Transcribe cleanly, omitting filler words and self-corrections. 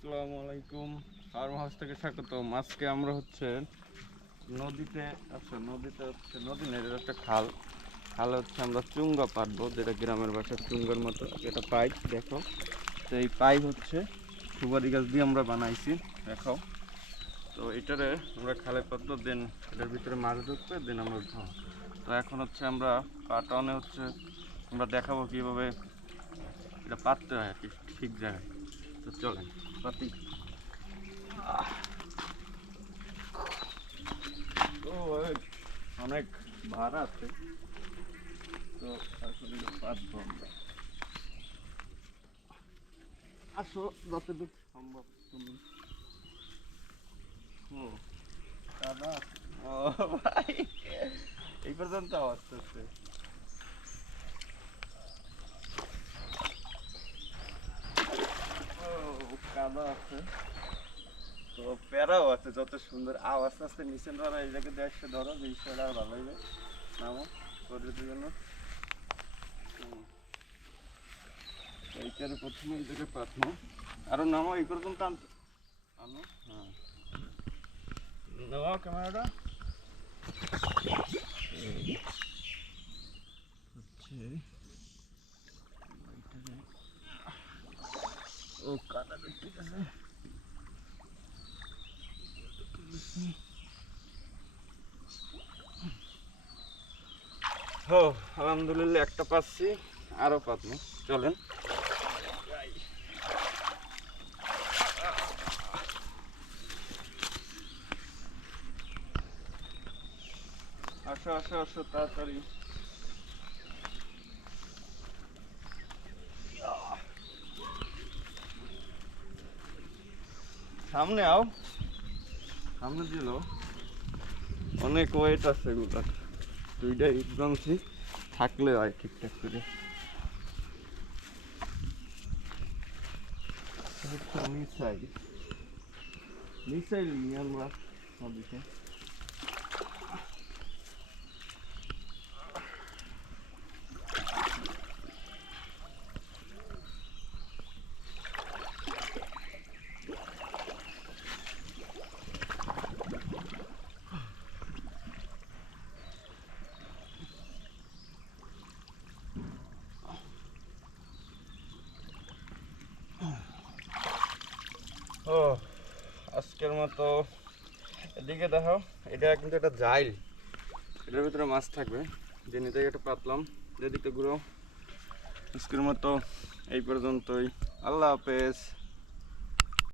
আসসালামু আলাইকুম। Farm house থেকে স্বাগতম। আজকে আমরা নদীতে নদী নেই, এটা একটা খালে আমরা চুঙ্গা পাতবো, যেটা গ্রামের ভাষায় চুঙ্গার মতো। এটা পাইপ দেখো, তো এই পাইপ সুপারি গাছ দিয়ে আমরা বানাইছি দেখো। তো এটারে আমরা খালে পাতবো, দেন এটার ভিতরে মাছ ঢুকবে, দেন আমরা উঠাবো। তো এখন আমরা পাটানে আমরা দেখাবো কীভাবে এটা পাততে হয় আর কি, ঠিক জায়গায়। তো চলেন পাতি। তো অনেক ভার আছে, তো আসলে পাতবো আমরা। আসো যতটুকু সম্ভব তুমি। ও দাদা, ও ভাই, এই পর্যন্ত আওয়াজ করছে। ও কাদা আছে, তো প্যারাও আছে। যত সুন্দর আওয়াজ আসতে নিচে ধরো, এই জায়গায় দেখছে ধরো, জিনিসটা আর ভালো হইবে। নামো করে জন্য এইটার প্রথমে এই জায়গায় পাতনো, আরো নামো এই পর্যন্ত আনো। হ্যাঁ, নামাও ক্যামেরাটা। ও কাদা ঠিক আছে। ও আলহামদুলিল্লাহ একটা পাচ্ছি, আরো পাতবো, চলেন। আসো আসো আসো তাড়াতাড়ি। সামনে আও, সামনে দিল অনেক ওয়েট আছে এগুলা। দুইটা ইটবান্সি থাকলে হয় ঠিকঠাক করে। মিসাইল মিসাইল নিয়ে আমরা নদীতে। ও আজকের মতো এদিকে দেখো, এটা কিন্তু একটা জাইল, এটার ভিতরে মাছ থাকবে। দিন থেকে একটা পাতলাম, যেদিকে ঘুরো। আজকের মতো এই পর্যন্তই। আল্লাহ হাফেজ।